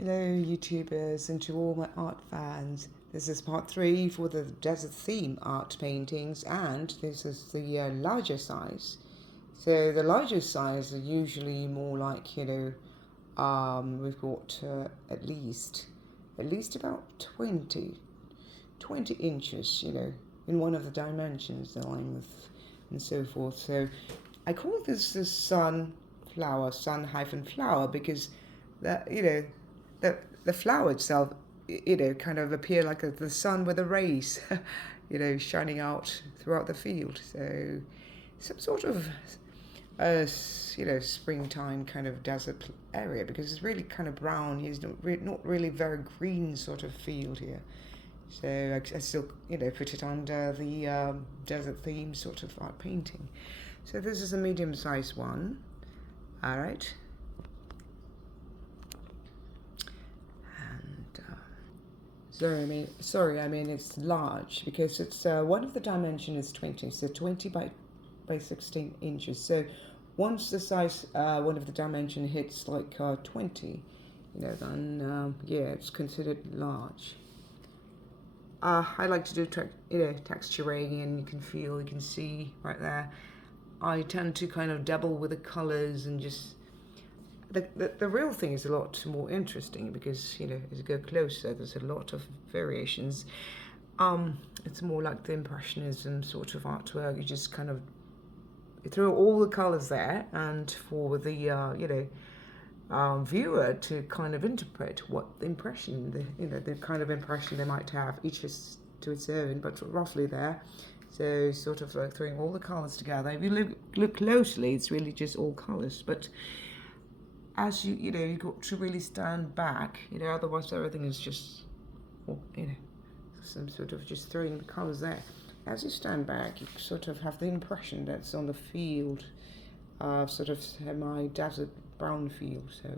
Hello YouTubers and to all my art fans. This is part 3 for the desert theme art paintings, and this is the larger size. So the larger size are usually more like, we've got at least about 20 inches, in one of the dimensions, the length and so forth. So I call this the sunflower, sun-flower, because that, the flower itself, kind of appear like the sun with the rays, shining out throughout the field. So some sort of, springtime kind of desert area, because it's really kind of brown. It's not really very green sort of field here. So I still, put it under the desert theme sort of art painting. So this is a medium-sized one. All right. Sorry, it's large because it's one of the dimension is 20, so 20 by 16 inches. So once the size, one of the dimension hits like 20, then it's considered large. I like to do texturing, and you can see right there. I tend to kind of dabble with the colors and just. The real thing is a lot more interesting because, as you go closer, there's a lot of variations. It's more like the Impressionism sort of artwork. You just kind of throw all the colors there, and for the, viewer to kind of interpret what the impression, the kind of impression they might have, each is to its own, but roughly there. So sort of like throwing all the colors together. If you look closely, it's really just all colors, but as you've got to really stand back, otherwise everything is just, some sort of just throwing the colours there. As you stand back, you sort of have the impression that's on the field, sort of semi-desert brown field. So,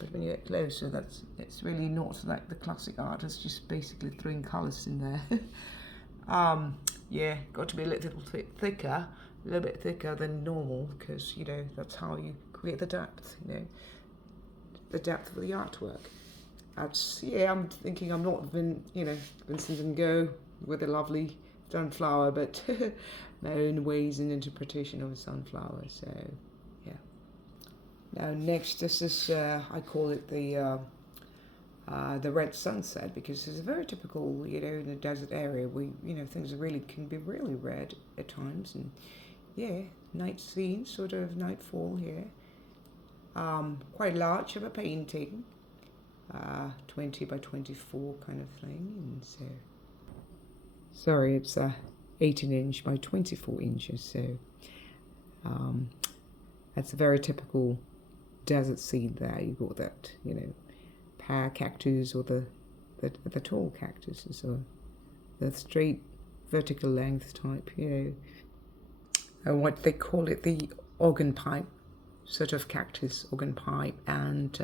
but when you get closer, it's really not like the classic art. It's just basically throwing colours in there. Got to be a little bit thicker, than normal, because that's how you create the depth, the depth of the artwork. I'm thinking I'm not Vincent van Gogh with a lovely sunflower, but my own ways and interpretation of a sunflower. So, yeah. Now next, this is I call it the red sunset, because it's very typical, in the desert area. Things can be really red at times, and night scene, sort of nightfall here. Quite large of a painting, 20 by 24 kind of thing, and so. Sorry, it's 18 inch by 24 inches. So that's a very typical desert scene there. You got that, pear cactus, or the tall cactuses, or the straight vertical length type, and what they call it, the organ pipe sort of cactus, organ pipe, and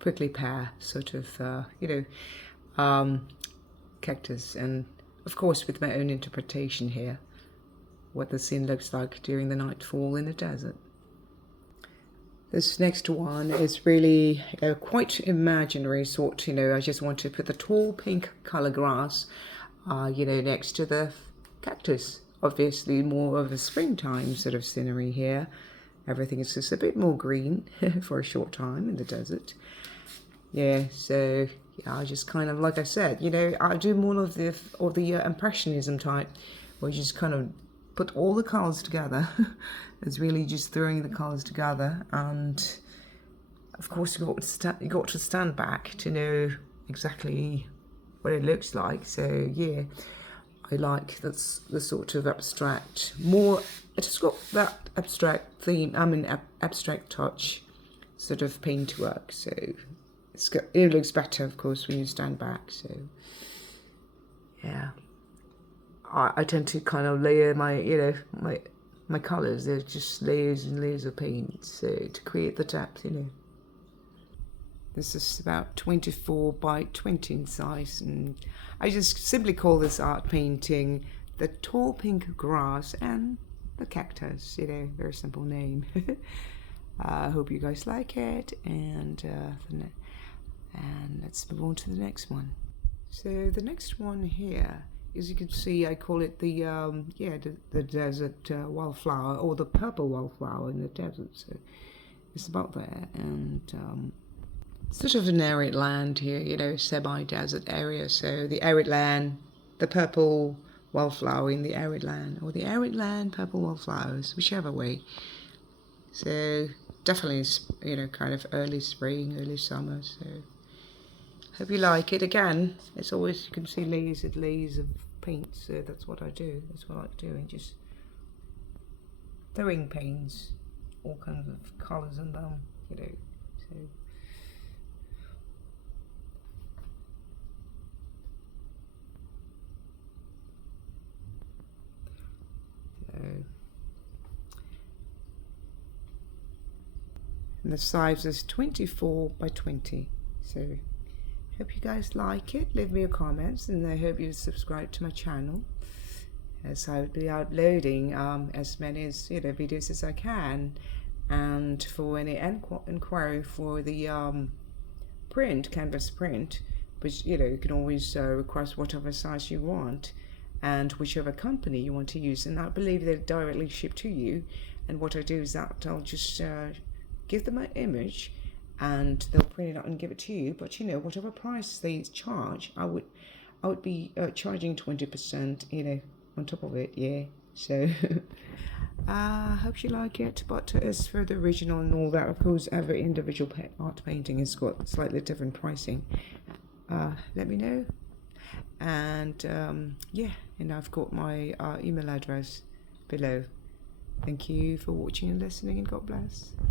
prickly pear sort of, cactus. And of course, with my own interpretation here, what the scene looks like during the nightfall in the desert. This next one is really quite imaginary sort, I just want to put the tall pink color grass, next to the cactus. Obviously more of a springtime sort of scenery here. Everything is just a bit more green for a short time in the desert. So I just kind of, like I said, I do more of the Impressionism type, where you just kind of put all the colours together. It's really just throwing the colours together, and of course you got to stand back to know exactly what it looks like. So I like the sort of abstract, more, it's got that abstract theme, abstract touch sort of paintwork. So it looks better, of course, when you stand back. So, I tend to kind of layer my colours. They're just layers and layers of paint, so to create the depth, This is about 24 by 20 in size, and I just simply call this art painting the tall pink grass and the cactus. Very simple name. I hope you guys like it, and And let's move on to the next one. So the next one here, as you can see, I call it the desert wildflower, or the purple wildflower in the desert. So it's about there, and sort of an arid land here, you know, semi-desert area. So the arid land, the purple wildflower in the arid land, or the arid land, purple wildflowers, whichever way. So definitely, you know, kind of early spring, early summer. So hope you like it. Again, it's always, you can see layers of paint, so that's what I do. That's what I like doing, just throwing paints, all kinds of colours in them, you know. And the size is 24 by 20. So hope you guys like it. Leave me your comments, and I hope you subscribe to my channel, as I will be uploading as many videos as I can. And for any inquiry for the canvas print, which you can always request whatever size you want and whichever company you want to use, and I believe they're directly shipped to you. And what I do is that I'll just give them an image and they'll print it out and give it to you. But whatever price they charge, I would be charging 20% on top of it. Yeah, so I hope you like it. But as for the original and all that, of course every individual art painting has got slightly different pricing. Let me know. And and I've got my email address below. Thank you for watching and listening, and God bless.